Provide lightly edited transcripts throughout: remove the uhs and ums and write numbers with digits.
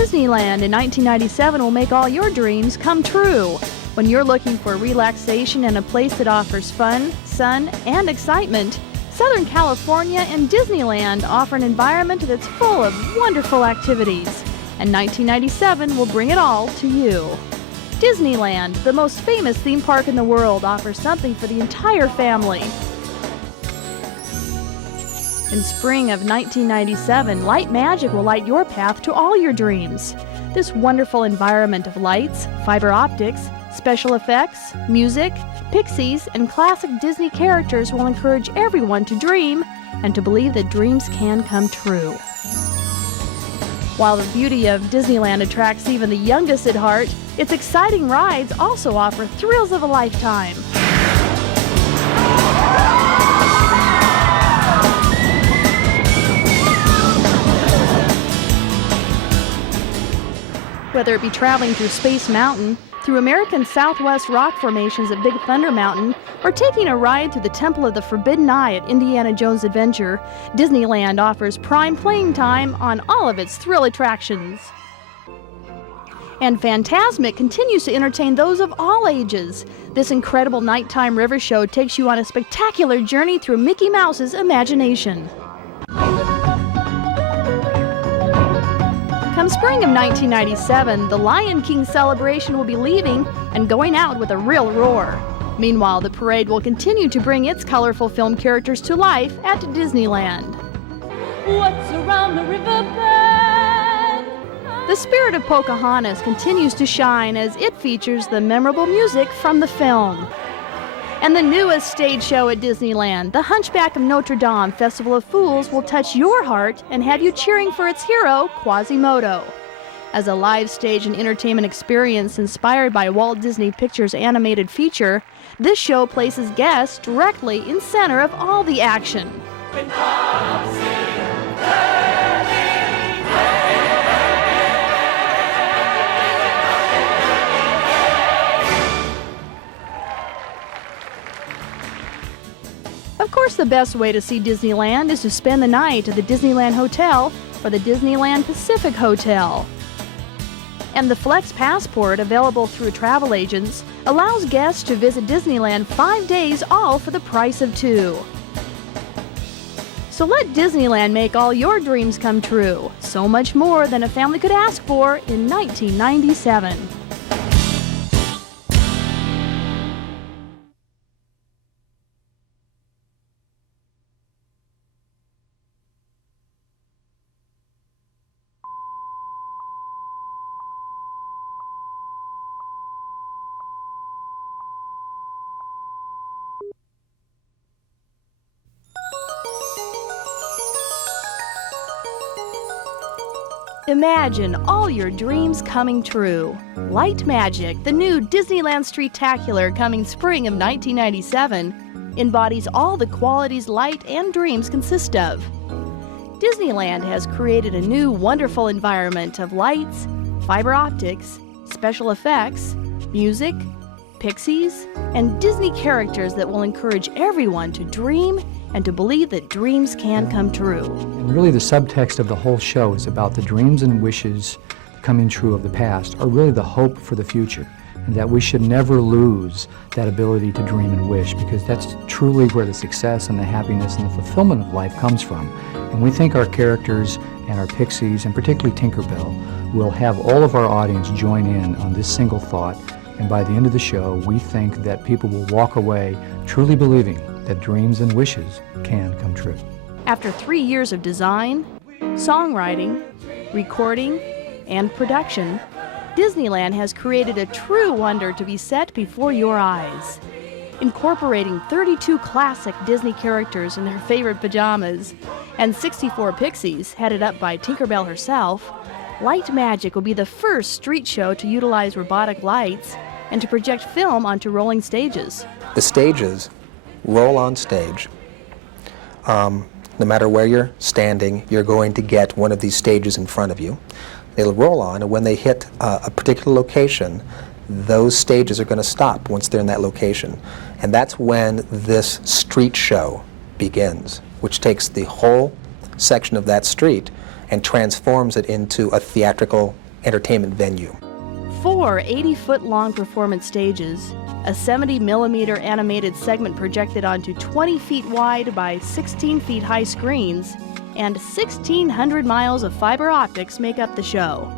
Disneyland in 1997 will make all your dreams come true. When you're looking for relaxation and a place that offers fun, sun, and excitement, Southern California and Disneyland offer an environment that's full of wonderful activities. And 1997 will bring it all to you. Disneyland, the most famous theme park in the world, offers something for the entire family. In spring of 1997, Light Magic will light your path to all your dreams. This wonderful environment of lights, fiber optics, special effects, music, pixies, and classic Disney characters will encourage everyone to dream and to believe that dreams can come true. While the beauty of Disneyland attracts even the youngest at heart, its exciting rides also offer thrills of a lifetime. Whether it be traveling through Space Mountain, through American Southwest rock formations at Big Thunder Mountain, or taking a ride through the Temple of the Forbidden Eye at Indiana Jones Adventure, Disneyland offers prime playing time on all of its thrill attractions. And Fantasmic continues to entertain those of all ages. This incredible nighttime river show takes you on a spectacular journey through Mickey Mouse's imagination. Come spring of 1997, the Lion King celebration will be leaving and going out with a real roar. Meanwhile, the parade will continue to bring its colorful film characters to life at Disneyland. What's around the riverbed? The spirit of Pocahontas continues to shine as it features the memorable music from the film. And the newest stage show at Disneyland, the Hunchback of Notre Dame Festival of Fools, will touch your heart and have you cheering for its hero, Quasimodo. As a live stage and entertainment experience inspired by Walt Disney Pictures' animated feature, this show places guests directly in center of all the action. Of course, the best way to see Disneyland is to spend the night at the Disneyland Hotel or the Disneyland Pacific Hotel. And the Flex Passport, available through travel agents, allows guests to visit Disneyland 5 days, all for the price of 2. So let Disneyland make all your dreams come true. So much more than a family could ask for in 1997. Imagine all your dreams coming true. Light Magic, the new Disneyland Street-tacular coming spring of 1997, embodies all the qualities light and dreams consist of. Disneyland has created a new wonderful environment of lights, fiber optics, special effects, music, pixies, and Disney characters that will encourage everyone to dream and to believe that dreams can come true. And really the subtext of the whole show is about the dreams and wishes coming true of the past are really the hope for the future, and that we should never lose that ability to dream and wish, because that's truly where the success and the happiness and the fulfillment of life comes from. And we think our characters and our pixies, and particularly Tinkerbell, will have all of our audience join in on this single thought. And by the end of the show, we think that people will walk away truly believing that dreams and wishes can come true. After 3 years of design, songwriting, recording, and production, Disneyland has created a true wonder to be set before your eyes. Incorporating 32 classic Disney characters in their favorite pajamas and 64 pixies headed up by Tinkerbell herself, Light Magic will be the first street show to utilize robotic lights and to project film onto rolling stages. The stages roll on stage. No matter where you're standing, you're going to get one of these stages in front of you. They'll roll on, and when they hit a particular location, those stages are going to stop once they're in that location. And that's when this street show begins, which takes the whole section of that street and transforms it into a theatrical entertainment venue. 4 80-foot-long performance stages, a 70-millimeter animated segment projected onto 20 feet wide by 16 feet high screens, and 1,600 miles of fiber optics make up the show.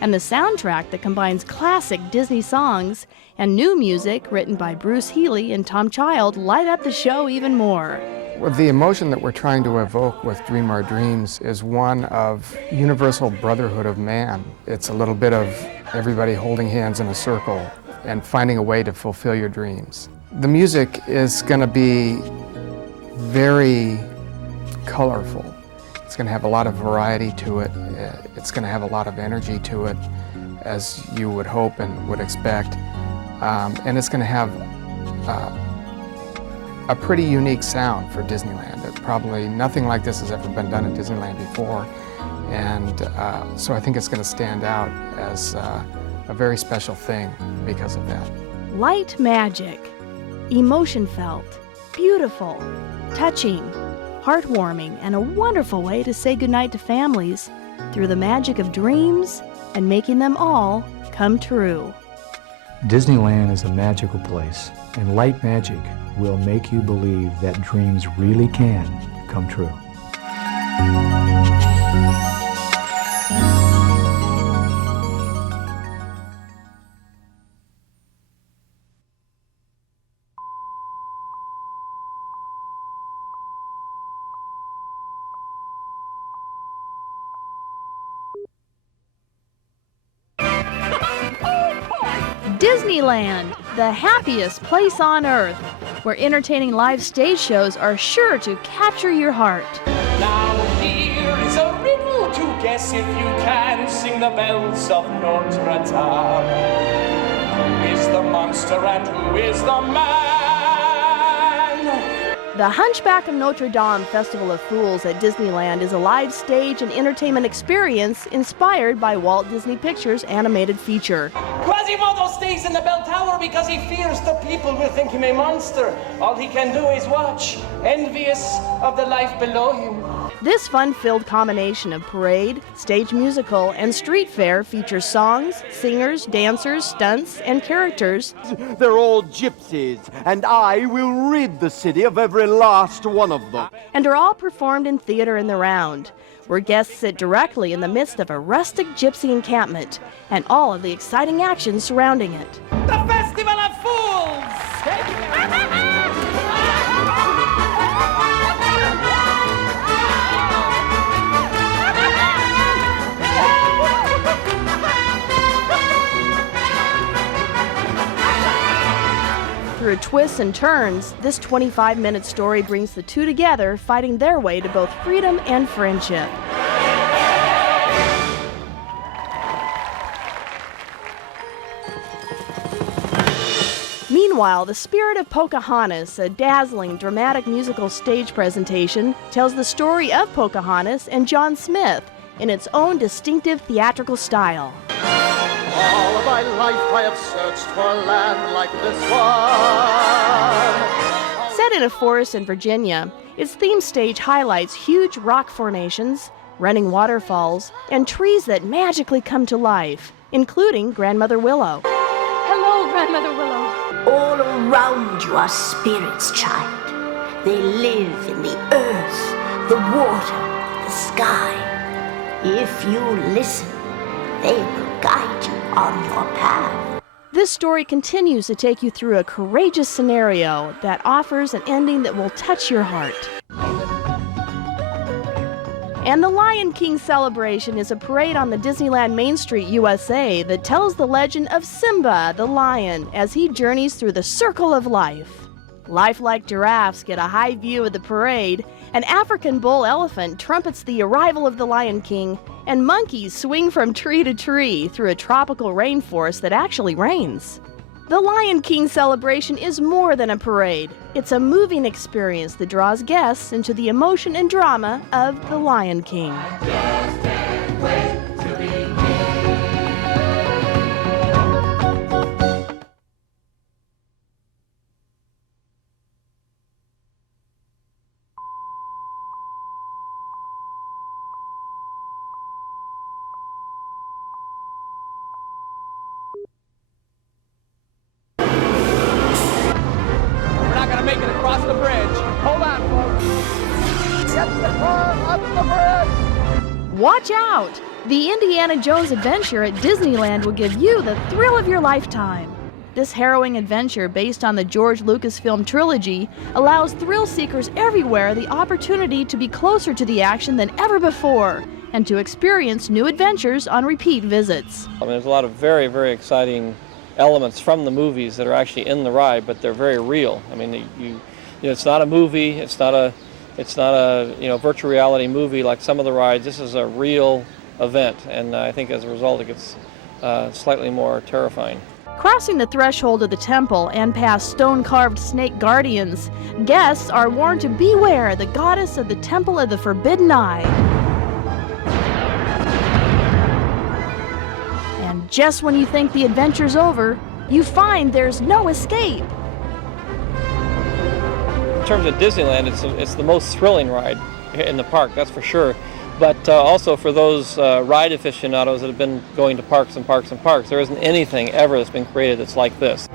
And the soundtrack that combines classic Disney songs and new music written by Bruce Healey and Tom Child light up the show even more. Well, the emotion that we're trying to evoke with Dream Our Dreams is one of universal brotherhood of man. It's a little bit of everybody holding hands in a circle and finding a way to fulfill your dreams. The music is going to be very colorful. It's going to have a lot of variety to it. It's going to have a lot of energy to it, as you would hope and would expect. And it's going to have a pretty unique sound for Disneyland. Probably nothing like this has ever been done at Disneyland before. And so I think it's going to stand out as a very special thing because of that. Light magic, emotion felt, beautiful, touching, heartwarming, and a wonderful way to say goodnight to families through the magic of dreams and making them all come true. Disneyland is a magical place, and light magic will make you believe that dreams really can come true. Disneyland, the happiest place on earth, where entertaining live stage shows are sure to capture your heart. Now here is a riddle to guess if you can. Sing the bells of Notre Dame. Who is the monster and who is the man? The Hunchback of Notre Dame Festival of Fools at Disneyland is a live stage and entertainment experience inspired by Walt Disney Pictures' animated feature. Quasimodo stays in the bell tower because he fears the people will think him a monster. All he can do is watch, envious of the life below him. This fun-filled combination of parade, stage musical, and street fair features songs, singers, dancers, stunts, and characters. They're all gypsies, and I will rid the city of every last one of them. And are all performed in theater in the round, where guests sit directly in the midst of a rustic gypsy encampment and all of the exciting action surrounding it. The Festival of Fools! Through twists and turns, this 25-minute story brings the two together, fighting their way to both freedom and friendship. Meanwhile, The Spirit of Pocahontas, a dazzling, dramatic musical stage presentation, tells the story of Pocahontas and John Smith in its own distinctive theatrical style. All of my life I have searched for a land like this one. Set in a forest in Virginia, its theme stage highlights huge rock formations, running waterfalls, and trees that magically come to life, including Grandmother Willow. Hello, Grandmother Willow. All around you are spirits, child. They live in the earth, the water, the sky. If you listen, they will guide you on your path. This story continues to take you through a courageous scenario that offers an ending that will touch your heart. And the Lion King celebration is a parade on the Disneyland Main Street, USA, that tells the legend of Simba the lion as he journeys through the circle of life. Lifelike giraffes get a high view of the parade, an African bull elephant trumpets the arrival of the Lion King, and monkeys swing from tree to tree through a tropical rainforest that actually rains. The Lion King celebration is more than a parade. It's a moving experience that draws guests into the emotion and drama of the Lion King. Watch out! The Indiana Jones adventure at Disneyland will give you the thrill of your lifetime. This harrowing adventure, based on the George Lucasfilm trilogy, allows thrill seekers everywhere the opportunity to be closer to the action than ever before and to experience new adventures on repeat visits. I mean, there's a lot of very, very exciting elements from the movies that are actually in the ride, but they're very real. I mean, it's not a movie, it's not a virtual reality movie like some of the rides. This is a real event, and I think as a result it gets slightly more terrifying. Crossing the threshold of the temple and past stone-carved snake guardians, guests are warned to beware the goddess of the Temple of the Forbidden Eye. And just when you think the adventure's over, you find there's no escape. In terms of Disneyland, it's the most thrilling ride in the park, that's for sure. But also for those ride aficionados that have been going to parks and parks and parks, there isn't anything ever that's been created that's like this.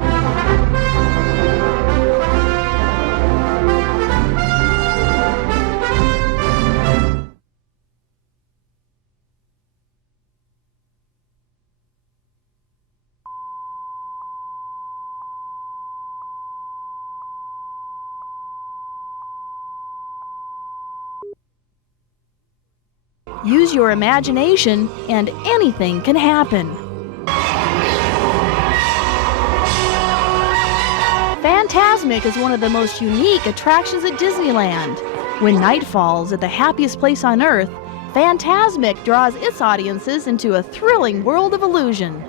Use your imagination and anything can happen. Fantasmic is one of the most unique attractions at Disneyland. When night falls at the happiest place on Earth, Fantasmic draws its audiences into a thrilling world of illusion.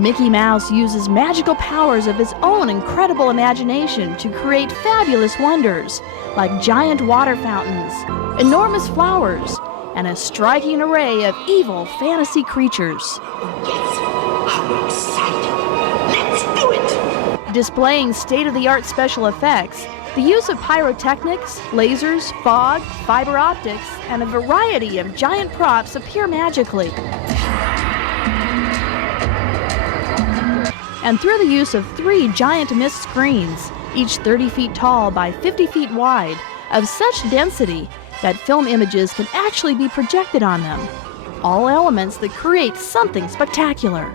Mickey Mouse uses magical powers of his own incredible imagination to create fabulous wonders, like giant water fountains, enormous flowers, and a striking array of evil fantasy creatures. Yes, how exciting! Let's do it! Displaying state-of-the-art special effects, the use of pyrotechnics, lasers, fog, fiber optics, and a variety of giant props appear magically. And through the use of 3 giant mist screens, each 30 feet tall by 50 feet wide, of such density that film images can actually be projected on them. All elements that create something spectacular.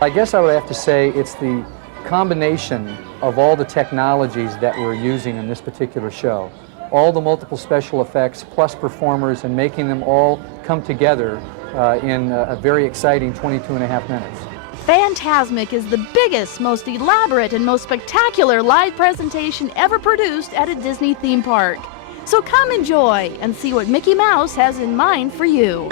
I guess I would have to say it's the combination of all the technologies that we're using in this particular show. All the multiple special effects plus performers and making them all come together in a very exciting 22.5 minutes. Fantasmic is the biggest, most elaborate, and most spectacular live presentation ever produced at a Disney theme park. So come enjoy and see what Mickey Mouse has in mind for you.